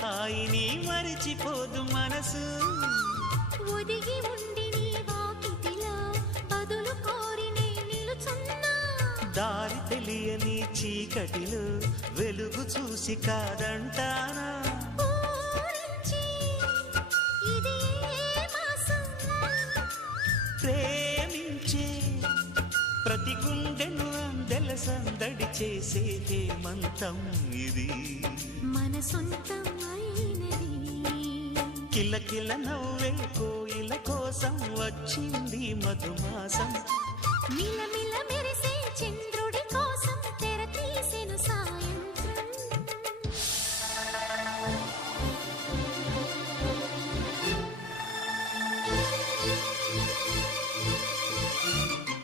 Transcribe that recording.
హాయిని మరిచిపోదు మనసు ఒదిగి ఉండి నీ వాకిటిలో బదులు కోరి నే నిలుచున్నా దారి తెలియని చీకటిలో వెలుగు చూసి కాదంటానా ప్రేమించే ప్రతి గుండెను అందెల సందడి చేసే హేమంతం ఇది మన సొంతం అయినది కిలకిల నవ్వే కోయిల కోసం వచ్చింది మధుమాసం